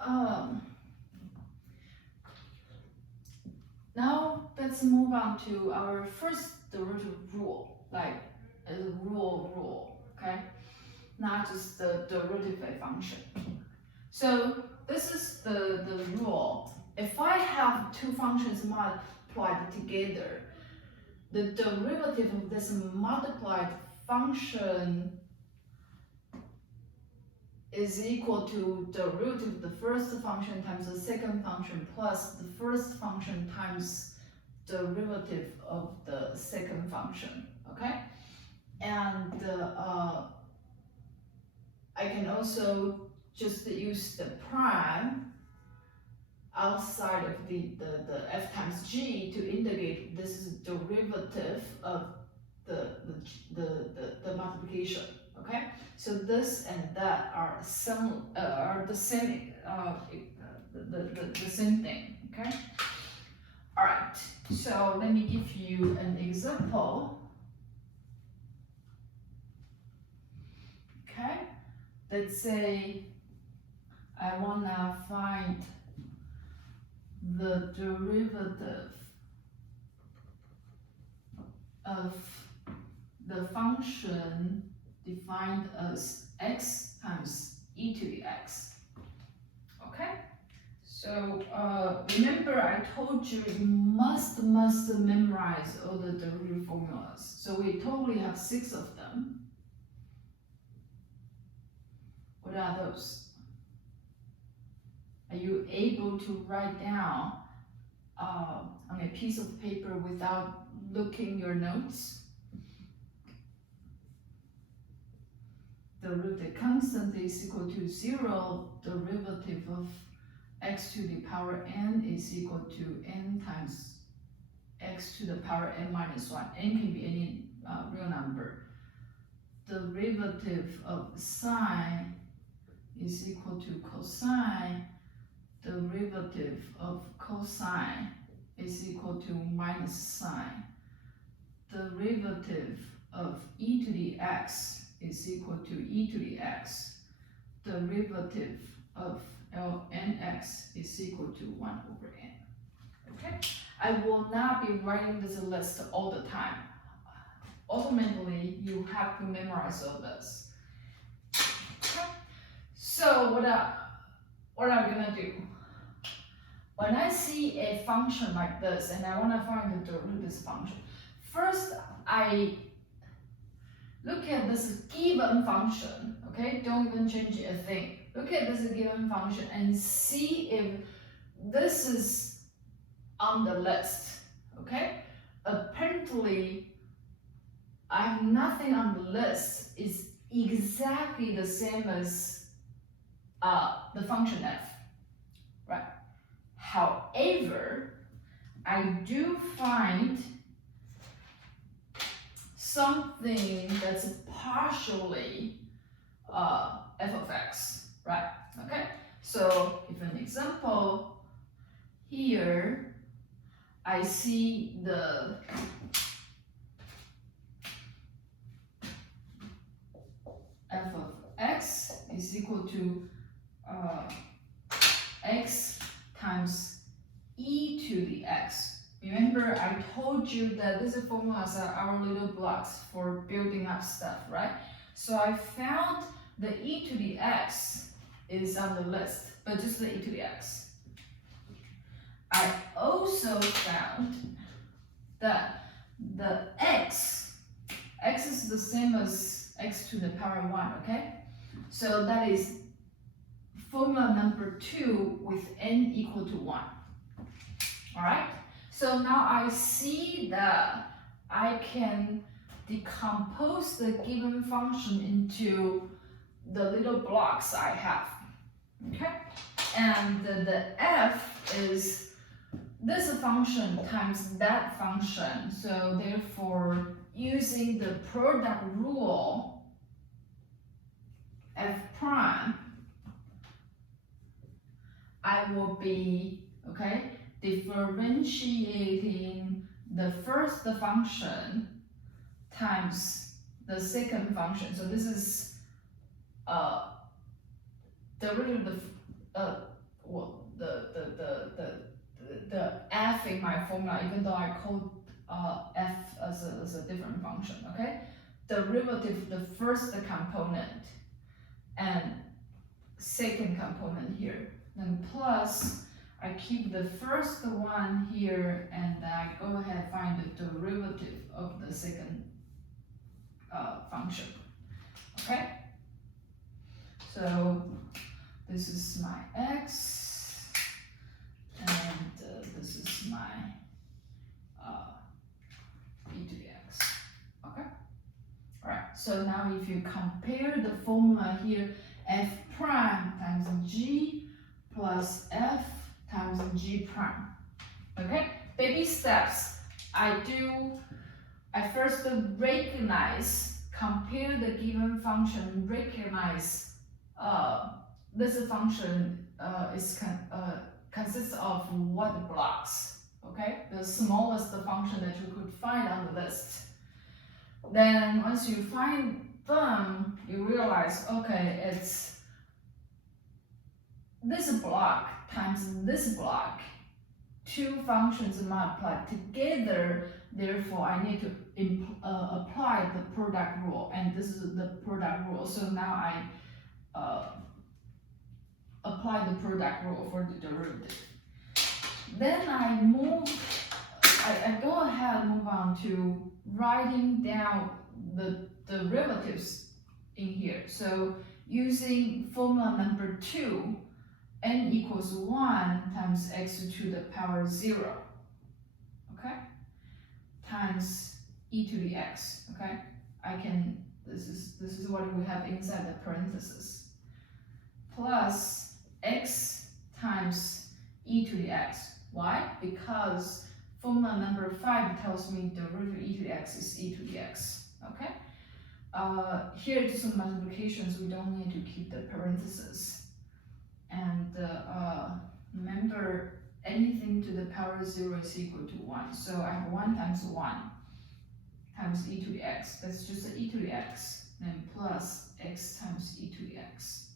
Um, Now let's move on to our first derivative rule, like a rule, okay? Not just the derivative of a function. So this is the rule. If I have two functions multiplied together, the derivative of this multiplied function is equal to derivative of the first function times the second function plus the first function times derivative of the second function, okay? And I can also just use the prime outside of the f times g to indicate this is derivative of the multiplication, okay? So this and that are the same the same thing, okay? All right, so let me give you an example. Okay, let's say I wanna find the derivative of the function defined as x times e to the x. Okay, so remember I told you you must memorize all the derivative formulas. So we totally have 6 of them. What are those? Are you able to write down on a piece of paper without looking your notes? The constant is equal to 0. Derivative of x to the power n is equal to n times x to the power n minus 1. N can be any real number. Derivative of sine is equal to cosine. Derivative of cosine is equal to minus sine. Derivative of e to the x is equal to e to the x. Derivative of lnx is equal to 1 over n. Okay? I will not be writing this list all the time. Ultimately, you have to memorize all this. Okay? So what I'm gonna do? When I see a function like this and I want to find the derivative of this function, first I look at this given function, okay? Don't even change a thing. Look at this given function and see if this is on the list, okay? Apparently, I have nothing on the list. It's exactly the same as the function f, right? However, I do find something that's partially f of x, right? Okay, so give an example. Here, I see the f of x is equal to x times e to the x. Remember, I told you that these formulas are our little blocks for building up stuff, right? So I found the e to the x is on the list, but just the e to the x. I also found that the x is the same as x to the power 1, okay? So that is formula number 2 with n equal to 1. All right? So now I see that I can decompose the given function into the little blocks I have. Okay? And the f is this function times that function. So therefore, using the product rule, f prime, I will be, okay, differentiating the first function times the second function. So this is derivative well, the f in my formula, even though I called f as a different function, okay? Derivative of the first component and second component here, then plus I keep the first one here and I go ahead find the derivative of the second function, okay? So this is my x and this is my e to the x, okay? Alright, so now if you compare the formula here, f prime times g plus f times g prime, okay? Baby steps, I first recognize, compare the given function, recognize this function consists of what blocks, okay? The smallest function that you could find on the list. Then once you find them, you realize, okay, it's this block times this block, two functions multiplied together, therefore I need to apply the product rule, and this is the product rule. So now I apply the product rule for the derivative. Then I go ahead and move on to writing down the derivatives in here. So using formula number 2, n equals 1 times x to the power 0, okay, times e to the x, okay. This is what we have inside the parentheses, plus x times e to the x. Why? Because formula number 5 tells me derivative e to the x is e to the x, okay? Here to some multiplications, we don't need to keep the parentheses. And remember, anything to the power 0 is equal to 1. So I have 1 times 1 times e to the x. That's just the e to the x, then plus x times e to the x.